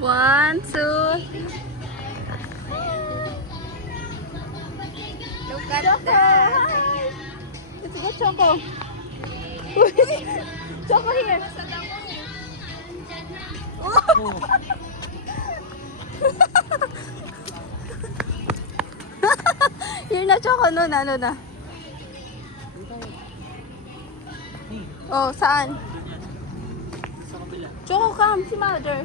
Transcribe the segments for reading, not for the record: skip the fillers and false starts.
One, two. Look at that. Let's get Choco. Choco here. Here na Choco, no na, no na. Oh, saan? Choco, come, si mother.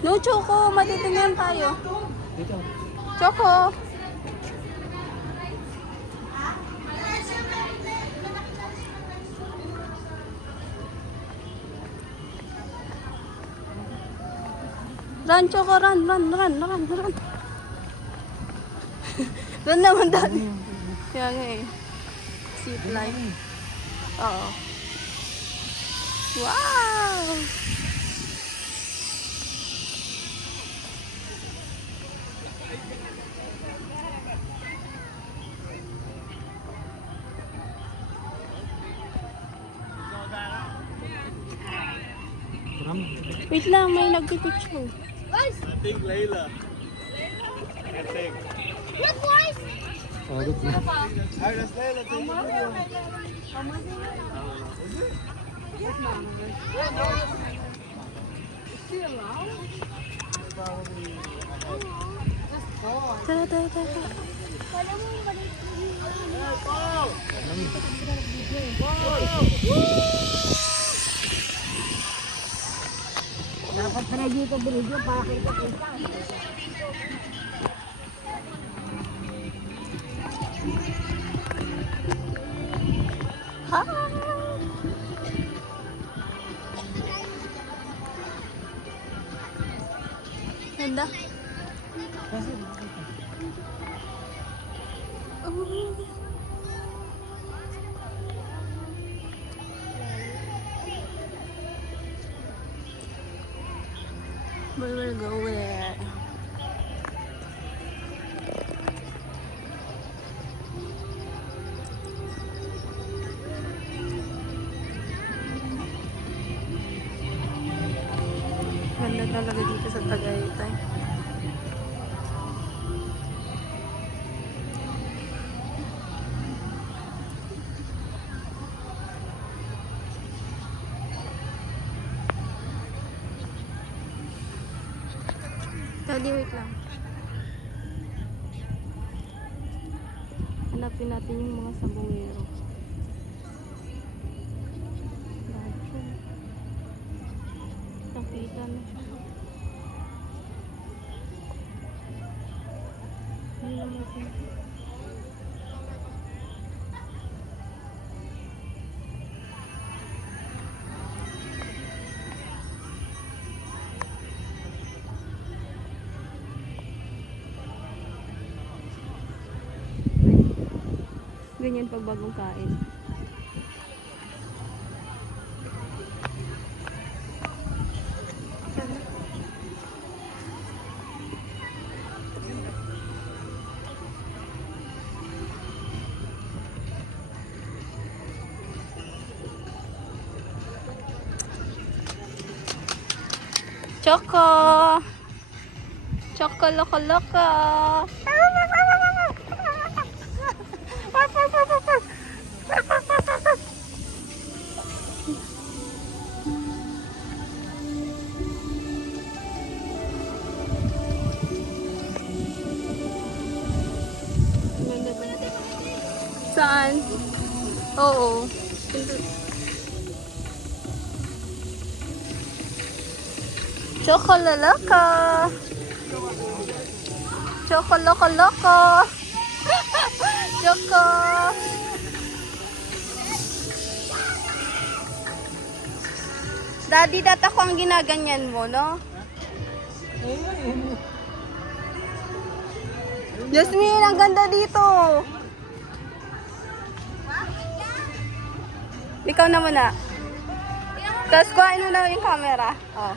No, Choco, matitingnan tayo. Dito. Choco. Run, Choco, run. Run naman dali. Kaya nga eh. Zip line. Oo. Wow! Wait lang, may nagpipicture. I think Layla. I think. Look, boys. Oh, that's nice. Ay, that's Layla. Tara. Dapat pala dito video para kita ko. Ha! Ganda. We will go there. Ganda talaga dito sa Tagaytay. Daddy, wait lang. Hanapin natin yung mga sabongero. Radyo. Nakita na siya. Hindi naman siya. Ganyan pag bagong kain. Choco! Choco loko-loko! Saan? Oo. Chocololoco. Chocololoco. Choco. Daddy, data ko ang ginaganyan mo, no? Jasmine, ang ganda dito. Ikaw na muna. Tapos kuhain mo na yung camera. Oh.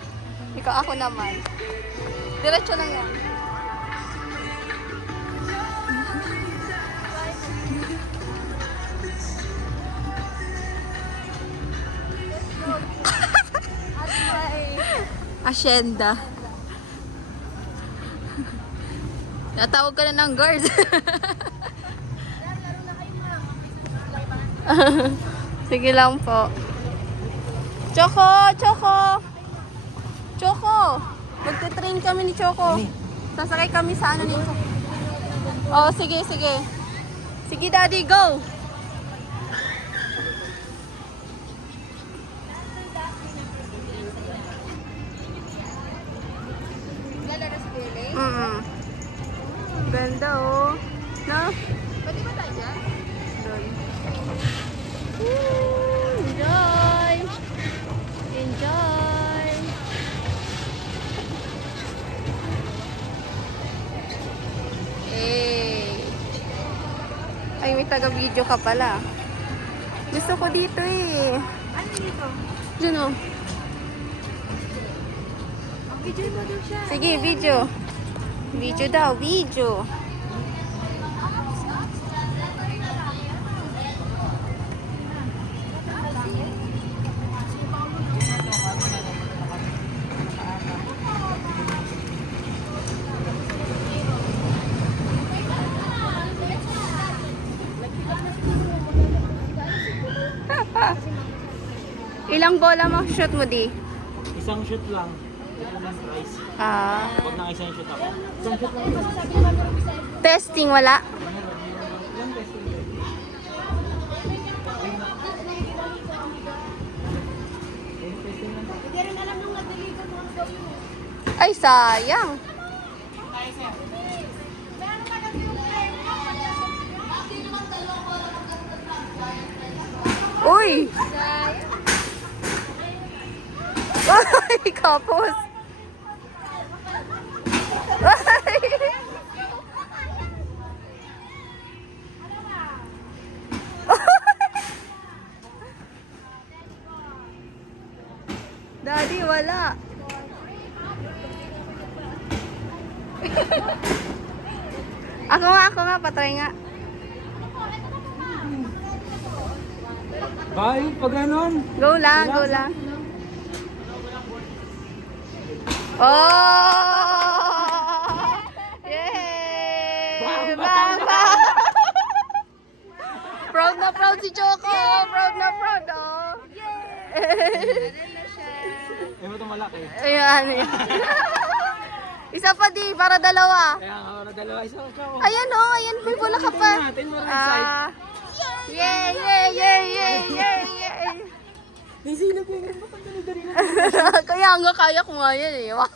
Ikaw, ako naman. Diretso lang yan. Asyenda. Natawag ka na ng guard. Sige lang po. Choco! Choco! Choco! Magte-train kami ni Choco. Sasakay kami sa ano nito. Oh, sige, sige. Sige, Daddy, go! Ganda oh. No? Pwede ba tayo dyan? Doon. Enjoy! Enjoy! Ay, may taga-video ka pala. Gusto ko dito eh. Ano dito? Diyan oh. Video mo doon siya. Sige, video. Video daw, video. Ilang bola mo shoot mo di? Isang shoot lang. Ito lang price. Ah, Huwag na isang shoot ako. Isang shoot lang. testing wala. Ilang testing? Ay, sayang. Uy! Ay, kapos. Ay! Daddy, wala. Ako nga, patry nga. Bye, pag ganon. Go lang, go lang. Oh! Yay! Bang, Bang, bang! Proud na proud si Choco! Proud na proud, oh! Yay! Eh, ito malaki. Ayan, ayan. Isa pa di, para dalawa. Kaya nga, para dalawa. Isang show. Ayan, oh, ayan, may bola ka pa. Natin, more excited. Ah, yay, yay, yay, yay, yay, yay. Nasilap yung rin. Ba't ang dali-dali na? Kaya nga, kaya ko nga yan eh. Wow!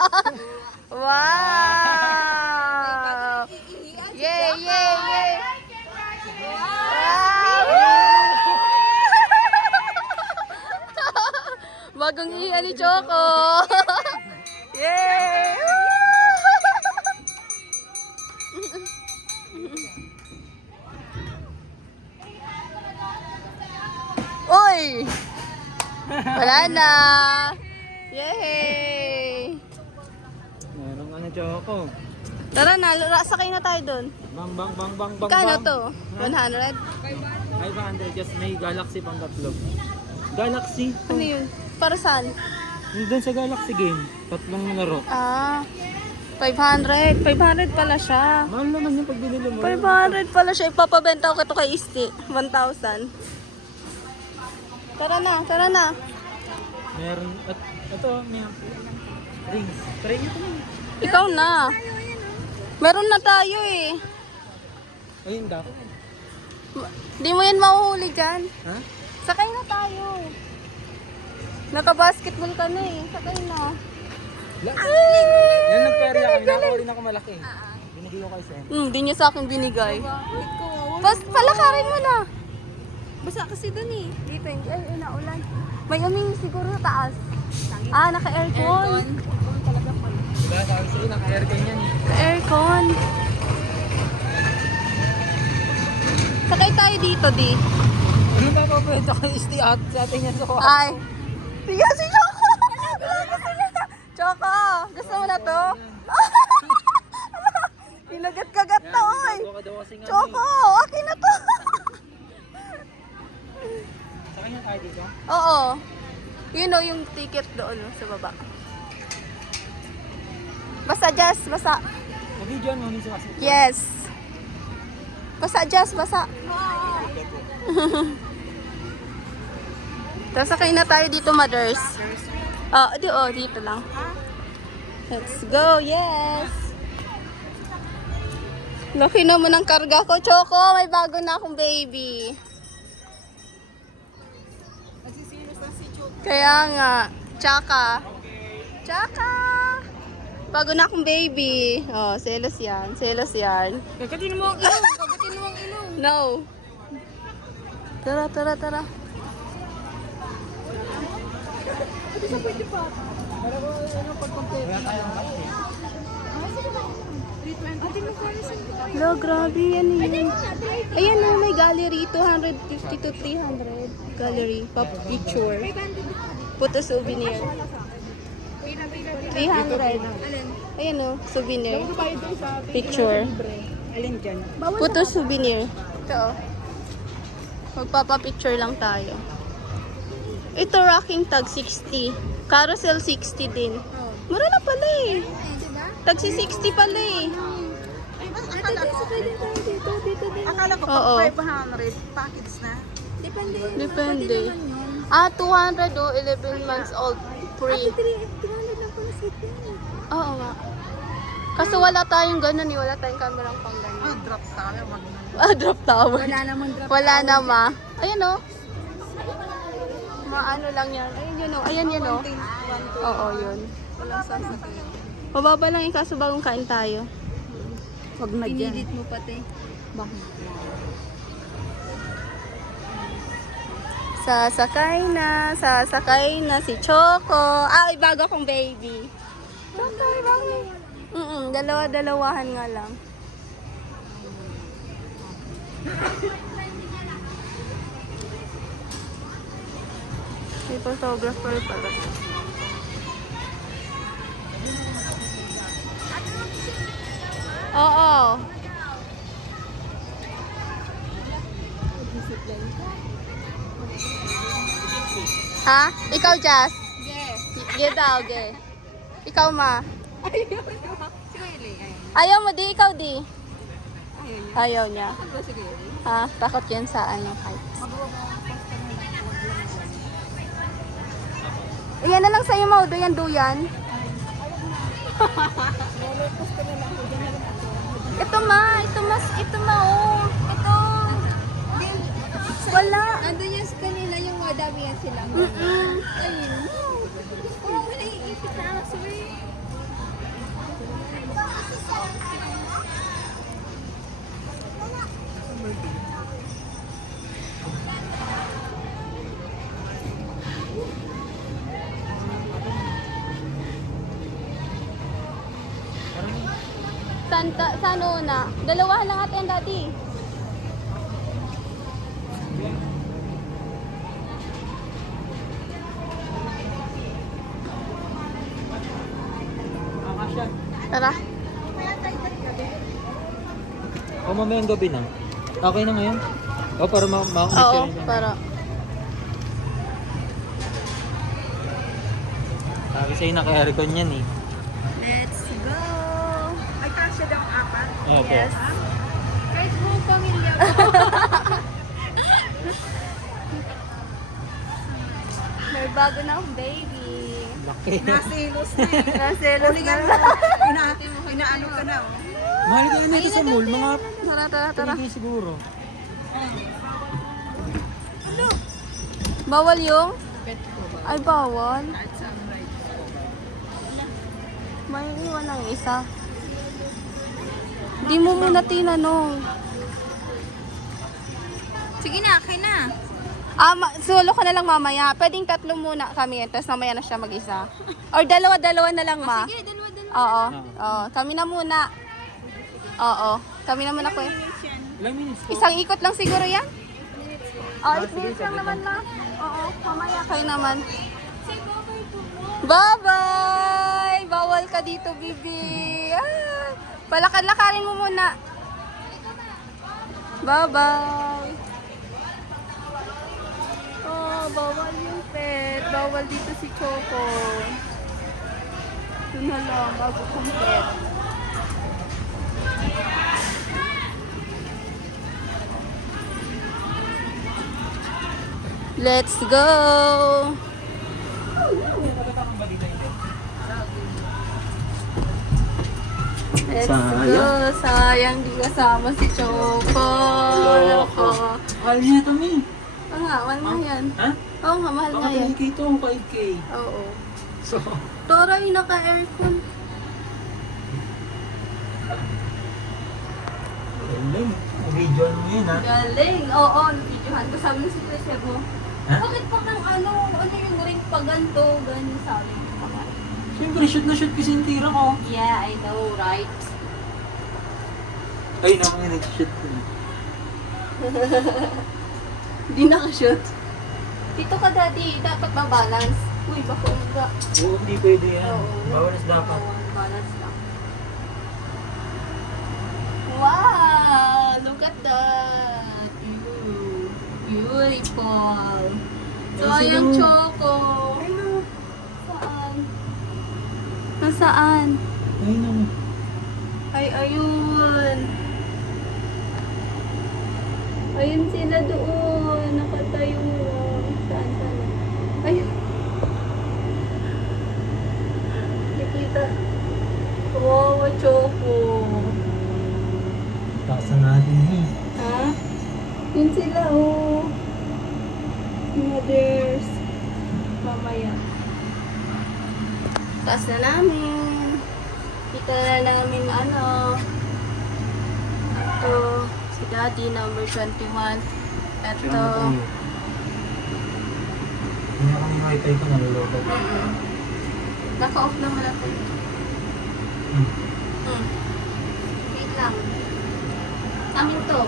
Yay, yay, yay! Wow! Bagong iya ni Choco! Yay! Uy! Wala na! Yay! Merong ano, Choco. Tara na, sakay na tayo doon. Bang, bang, bang, bang, bang, Kano bang. to? 100? 500, just may Galaxy pang tatlo. Galaxy? Ano yun? Para saan? Doon sa Galaxy game. Tatlong laro. Ah, 500. 500 pala siya. Mahal naman yung pag binili mo. 500 pala siya. Ipapabenta ko ito kay Isti. 1,000. Tara na, tara na. Meron. At ito, may rings. Try nyo ito na. Ikaw na. Meron na tayo eh. Ayun daw. Di mo yan mahuhuli dyan. Ha? Sakay na tayo. Naka-basketball ka na eh. Sakay na. Yan nagperya kami. Nakakuha rin ako malaki. Binigay ko kay Sen. Di niya sa akin binigay. Palakarin mo na. Basa kasi dun eh. Dito, hindi. Ay, naulan. May aming siguro sa taas. Ah, naka-aircon. Diba? Sabi sa'yo, naka-aircon yan. Aircon. Sakay tayo dito, di. Ano ba ako Pwede ka isti at sa atin yan sa kwarto. Ay. Sige, si Choco. Choco, gusto mo na to? Pinagat-kagat na, oy. Bago ka daw kasing ano Choco, akin na to. Sa kanya tayo dito? Oo. Yun o, yung ticket doon no, sa baba. Basta, Jess, basta. Mag-video ano ni sa kasi. Yes. Basa, Jess, basa. Tapos sakay na tayo dito, mothers. Dito lang. Let's go, yes. Laki naman ang karga ko, Choco. May bago na akong baby. Kaya nga, Tsaka. Tsaka. Bago na akong baby. Oh, selos yan. Selos yan. Kagatin mo ang ilong. Kagatin mo ang ilong. No. Tara, tara, tara. Hello, grabe yan yun. Ayan na, may gallery. 250 to 300. Gallery. Pop picture. Photo souvenir. 300. Ayan o, souvenir. Picture. Alin dyan? Photo souvenir. Ito o. Magpapapicture lang tayo. Ito rocking tag 60. Carousel 60 din. Mura na pala eh. Tag 60 pala eh. Akala ko Oo. pag 500 package na. Depende. 200 o 11 months old. Free. Oo nga. Kasi wala tayong ganun eh. Wala tayong kamerang pang ganun. Drop tayo. Drop tower. Wala naman drop. Wala na ma. Ayan o. Maano lang yan. Ayan yun o. Ayan yun o. Oo yun. Walang sasakyan. Mababa lang yung kaso bagong kain tayo. Wag na dyan. Pinilit mo pati. Bakit? Sasakay na si Choco. Ay, bago akong baby. Choco, bago. Dalawa-dalawahan nga lang. May photographer pala. Oo. Ha? Ikaw, Jazz? Ge daw, ge. Ikaw, ma. Ayaw mo, di. Ikaw, di. Ayaw niya. Ha? Takot yan sa ano, heights. Iyan na lang sa'yo, ma. Duyan. Ito, ma. Ito, ma, oh. Ito. Wala. Andun yung kanila yung madami yan sila. Ayun. Oh, wala iisip na ako. Sorry. Saan una? Dalawahan lang atin, Daddy. Tara. O mamayang gabi na. Okay na ngayon? O para Oo, ma-picture na. para. Sabi sa'yo naka-aircon yan eh. Let's go. Ay, kasya daw ang apat. Opo. Yes. Kahit buong pamilya mo. May bago na akong baby. Laki. Nasilos na eh. Naselos na lang. Inaano ka na. Oh. Mahal ka na ito sa mall. Mga Tara. 3K siguro. Bawal yung? Ay, bawal. May iwan ng isa. Di mo muna tinanong. Sige na, akin na. Solo ka na lang mamaya. Pwedeng 3 muna kami, tapos mamaya na siya mag-isa. Or dalawa-dalawa na lang, ma. Sige, dalawa-dalawa. Oo. Kami na muna. Oo. Kami na muna, kuya. Ilang minutes po? Isang ikot lang siguro yan? Oh, 8 minutes lang naman na. Oo, mamaya kayo naman. Bye-bye! Bawal ka dito, Bibi. Ah, palakad-lakarin mo muna. Bye-bye! Oh, bawal yung pet. Bawal dito si Choco. Ito na lang, bago kong pet. Let's go! Let's go! Sayang di kasama si Choco. Loko. Mahal niya ito, Mi. Oo nga, mahal nga yan. Ha? Oo nga, mahal nga Baka yan. ito ito, 5K. Oo. So, Tora, yung naka-aircon. galing. Video mo yun, ha? Galing! Oo, videohan ko. Sabi ng si Chef mo, Ha? bakit pa kang ano yung ring pa ganito? Ganyan sabi ko. Siyempre, shoot na shoot kasi yung tira ko. Yeah, I know, right? Ay, naman yung nag-shoot ko. Hindi nakashoot. Dito ka, Daddy. Dapat ma-balance. Uy, baka umaga. Oo, hindi pwede yan. Oo. Bawalas dapat. Oo, balance lang. Wow! Look at that! Ew, beautiful! So, Ay, ayan, sino? Choco. Saan? Nasaan? Ay, naman. Ay, ayun. Ayun sila doon. Nakatayo. Saan, saan? Ayun. Nakita. Wow, Choco. Taasan natin, eh. Ha? Yun sila, oh. Mothers. Mamaya. Taas na namin. Kita na namin ano. Ito. Si Daddy, number 21. Ito. Hindi ako yung wifi ko, naluloko. Naka-off naman ako. Hmm. Wait lang. Amin to.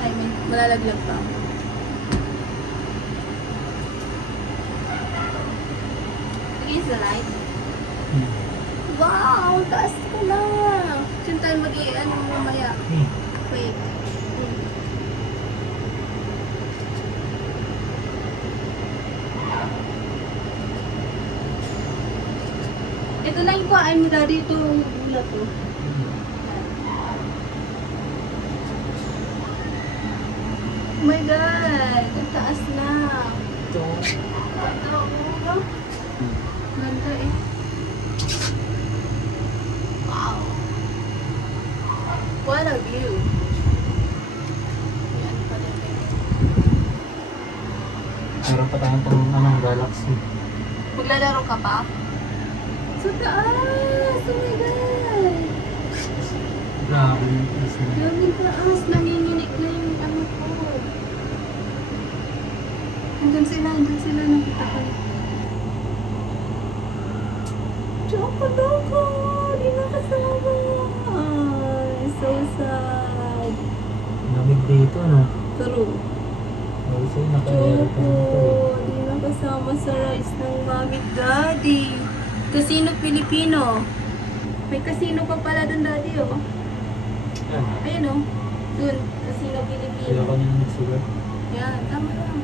I mean, malalaglag pa. Is the light? Hmm. Wow! Taas ko na! Diyan tayo mag-i-ano mamaya. Hmm. Wait. Ito lang yung kuhaan mo, Daddy. Ito yung bulat to. Oh my God! Ang taas na. Ito. Ito, oh. Ganda eh. Wow! What a view! Yan pala eh. Meron pa tayong anong galaxy. Maglalaro ka pa? Sa taas! Oh my God! Grabe yung place na. Grabe taas! Nanginginig na yung ano ko. Andun sila. Nakita ko. Choco Loco! Di na kasama! Ay, so sad. Lamig dito, no? True. Kasi Choco, naka-aircon ko, eh. di na kasama sa rice ng Mami Daddy. Casino Filipino. May casino pa pala dun, Daddy, oh. Yan. Ayun, oh. Dun, Casino Filipino. Kaya ko nang nagsulat. Yan, tama lang.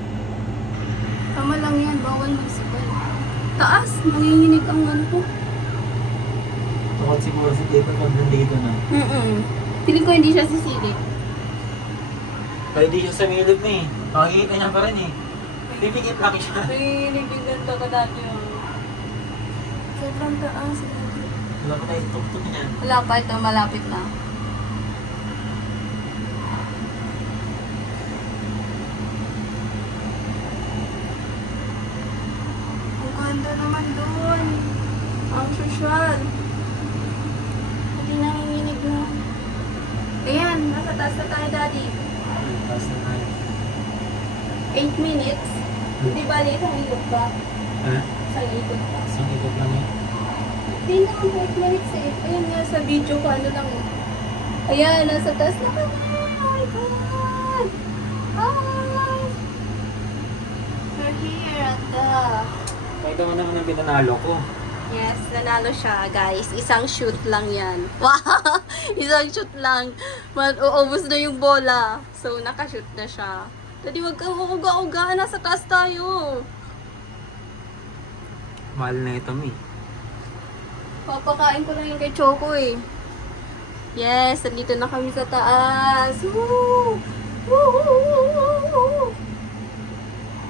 Tama lang yan, bawal magsipal. Taas, nanginginig ang ano ko. Tukot siguro si Tito pag nandito na. Feeling ko hindi siya sisili. Kaya di siya sa milog na, eh. Makikita niya pa rin, eh. Pipikit laki siya. Nanginginig din ganito ka dati, oh. Sobrang taas. Wala pa tayo tuk-tuk niya. Wala pa, ito malapit na. Ang ganda naman doon. Ang social. Hindi nanginginig na. Ayan, nasa taas na tayo, Daddy. Tapos na tayo. 8 minutes. Di ba, isang ikot ba? Ha? Isang ikot ba? Isang ikot lang eh. Hindi naman 8 minutes eh. Ayun nga sa video ko, ano lang eh. Ayan, nasa taas na kami. Oh my God! Hi! here at the... Kahit mo naman ang pinanalo ko. Yes, nanalo siya, guys. Isang shoot lang yan. Wow! Isang shoot lang. Uubos na yung bola. So, nakashoot na siya. Daddy, wag kang uuga-uga. Nasa taas tayo. Mahal na ito, Mi. Papakain ko lang yung kay Choco eh. Yes, nandito na kami sa taas. Woo! Woo! Woo!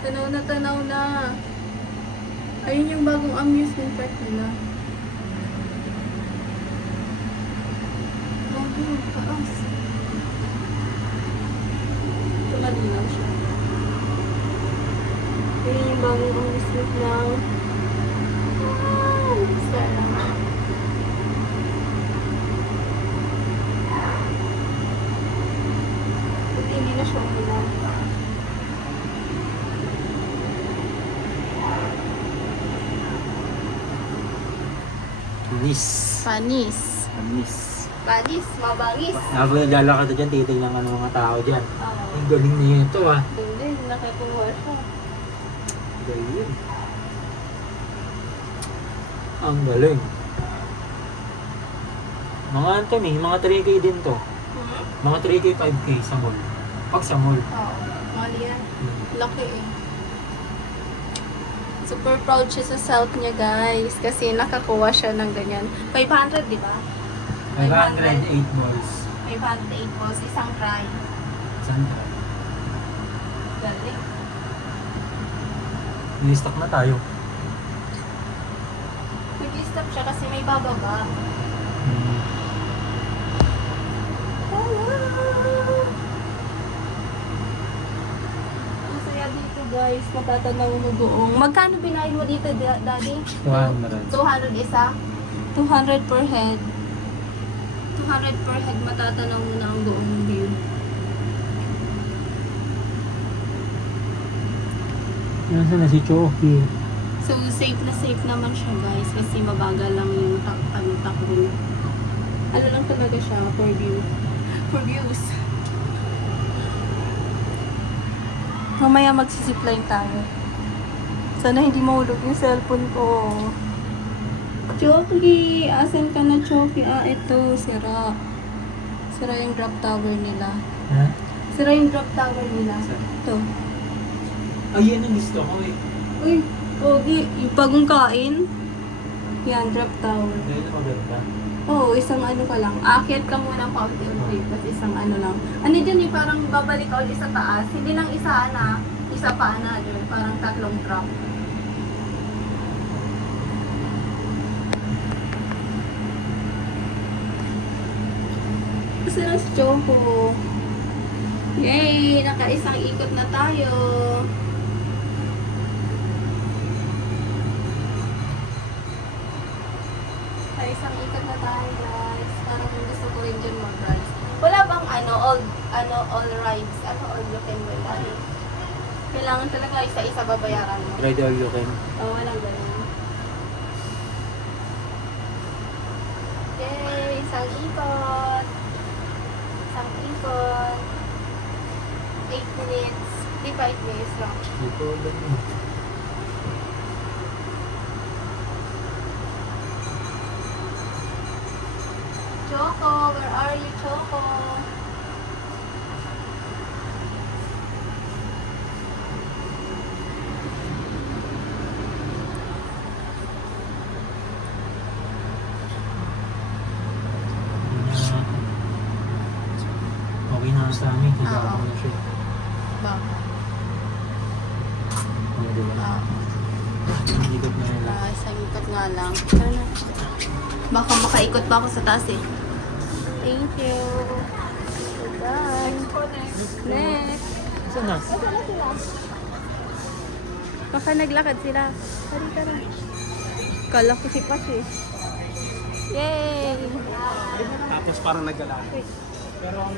Tanaw na, tanaw na. Ayun yung bagong amusement park nila. Bago, taas. Ito malinaw siya. Ayun yung bagong amusement ng... Sarap. Buti hindi na siya umilang. Panis. Panis. Panis. Panis, mabangis. Habang naglalakad ka dyan, titignan ka ng mga tao dyan. Oo. Ang galing niya ito ah. Doon din, nakikuha siya. Galing. Ang galing. Mga ano to, Mi, mga 3K din to. Mga 3K, 5K sa mall. Pag sa mall. Oo. Mali yan. Laki eh. Super proud siya sa self niya, guys. Kasi nakakuha siya ng ganyan. 500, di ba? 508 malls. 508 balls. Isang try. Saan? Galing. Ni-stock na tayo. Nag-stop siya kasi may bababa. Hmm. Ang saya dito, guys. Matatanaw mo buong. Magkano binayad mo dito, Daddy? 200. 200 isa? 200 per head. 200 per head, matatanaw mo na ang buong view. Nasaan na si Choki? So, safe na safe naman siya, guys. Kasi mabagal lang yung takbo. Ano lang talaga siya, for view. For views. Mamaya magsisipline tayo. Sana hindi mahulog yung cellphone ko. Choki! Asan ka na, Choki? Ah, ito. Sira. Sira yung drop tower nila. Ha? Sira yung drop tower nila. Saan? Ito. Ay, yan ang gusto ko eh. Uy, Pogi. Yung bagong kain. Yan, drop tower. Dahil maganda. Oo, isang ano ka lang. Aakyat ka muna paunti-unti. Tapos isang ano lang. Ano dyan eh, parang babalik ka ulit sa taas. Hindi lang isa na, isa pa na dyan. Parang tatlong drop. Kasi na si Choco. Yay! Nakaisang ikot na tayo. Isang ikot na tayo, guys. Parang gusto ko rin dyan mag-rides. Wala bang all rides? All you can wala? Kailangan talaga isa-isa babayaran mo. Ride all you can. Oo, walang ganun. Yay! Isang ikot. Isang ikot. 8 minutes. Di ba 8 minutes lang? Ito lang mo. Choco, where are you, Choco? Okay na sa amin. Oo. Nagkakaroon na siya. Baka. Oo, diba? Ang likod na nila. Isang ikot nga lang. Sana. Baka makaikot pa ako sa taas eh. Thank you. Bye. Next. Saan na? Baka naglakad sila. Tari, tara. Kala ko si Pat eh. Yay! Tapos parang nagala. Pero ang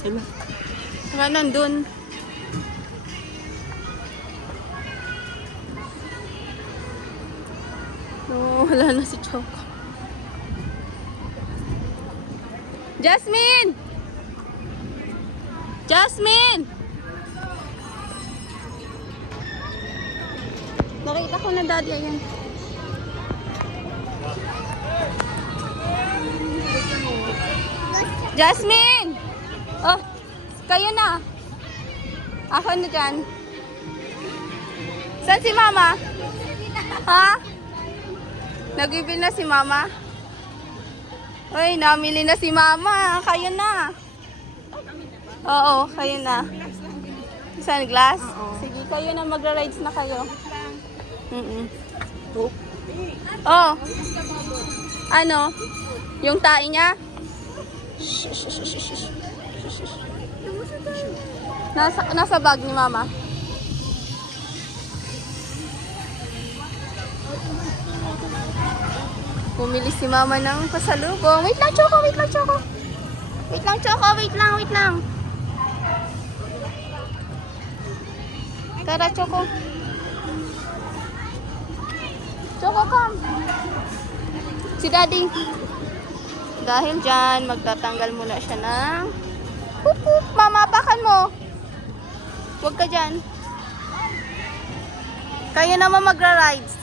sila. Nga nandun. No, wala na si Choco. Jasmine! Jasmine! Nakita ko na daddy, ayan. Jasmine! Oh, kayo na. Ako na dyan. Saan si mama? Ha? Nag-ibig na si mama? Uy, namili na si mama. Kayo na. Oo, kayo na. Sunglass? Sige, kayo na. Magra-rides na kayo. Oh. Ano? Yung tae niya? Nasa bag ni mama. Bumili si mama ng pasalubong. Wait lang, Choco. Wait lang, Choco. Wait lang, Choco. Wait lang, wait lang. Tara, Choco. Choco, come. Si Daddy. Dahil dyan, magtatanggal muna siya ng... Pup, pup. Mama, apakan mo. Huwag ka dyan. Kayo naman magra-rides.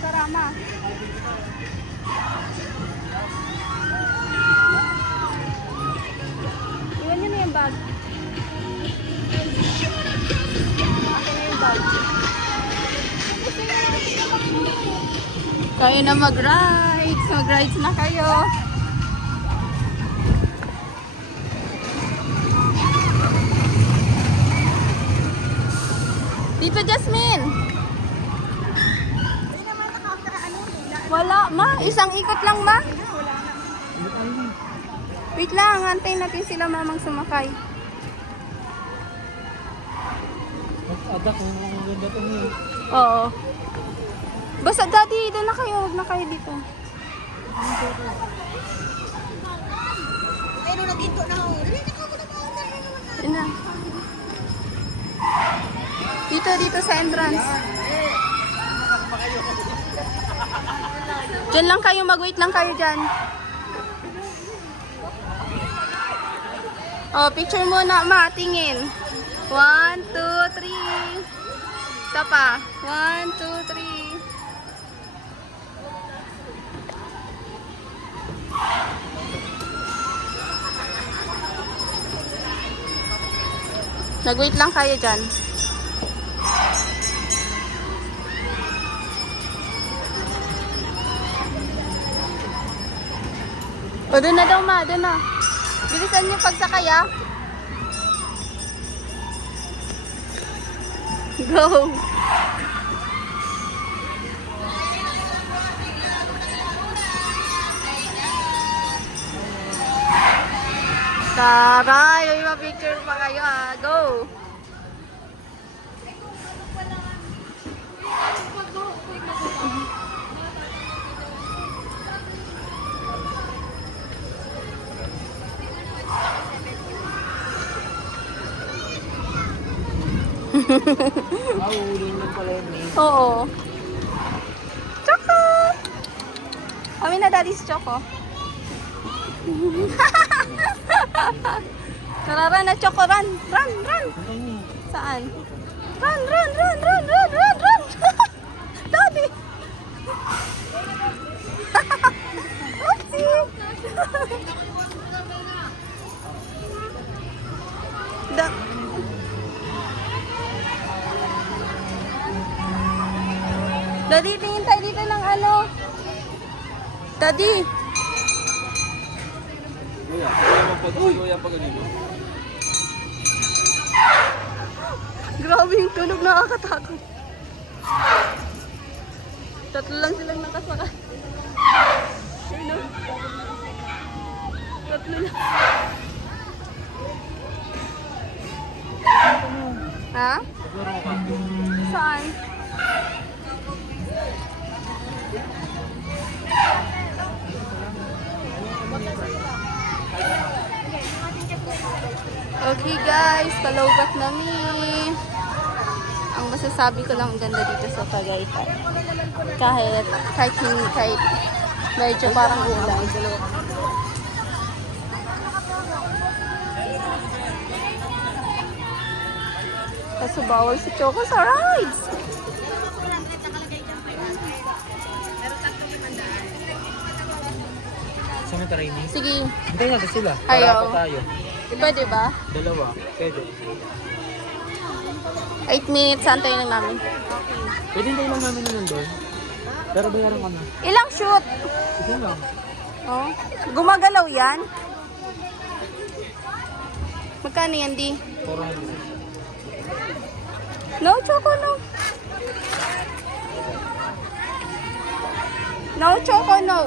Tara, ma. Iwan nyo na yung bag. Akin na yung bag. Kayo na mag-rides. Mag-rides na kayo. Dito, Jasmine. Wala, ma. Isang ikot lang, ma. Wait lang, antayin natin sila mamang sumakay. Adak, ang ganda ito niyo. Oo. Basta, Daddy, doon na kayo. Huwag na kayo dito. Pero na dito na ako. Yun na. Dito sa entrance. Diyan lang kayo, mag-wait lang kayo dyan. Oh, picture muna, ma, tingin. 1, 2, 3. Isa pa. 1, 2, 3. Nag-wait lang kayo dyan. O, doon na daw, ma. Doon na. Bilisan niyo pagsakay, ah. Go. Taray, may ma-picture pa kayo, ah. Go. Mahulin lang pala yun eh. Oo. Choco! Kami na, Daddy, si Choco. Tara na, Choco, run! Run! Run! Saan? Run! Run! Run! Run! Run! Run! Run! Daddy! Oopsie! Daddy, tingin tayo dito ng ano. Daddy. Kuya, pag ganito. Grabe yung tunog, nakakatakot. Tatlo lang silang nakasakay. Ayun, oh. Tatlo lang. Ha? Siguro ka. Saan? Okay guys, palawgat na mi. Ang masasabi ko lang ganda dito sa Tagaytay. Kahit medyo parang ulan. Kaso bawal si Choco sa rides. Saan yung taray ni? Sige, Hintayin natin sila. Ayaw. Para pa tayo. pwede ba? Dalawa. Pwede. 8 minutes, antayin lang namin. Pwede hintayin lang namin na nandun. Pero bayaran ka na. Ilang shoot? Sige lang. Oh. Gumagalaw yan? Magkano yan, di? 400. No, Choco, no. No, Choco, no.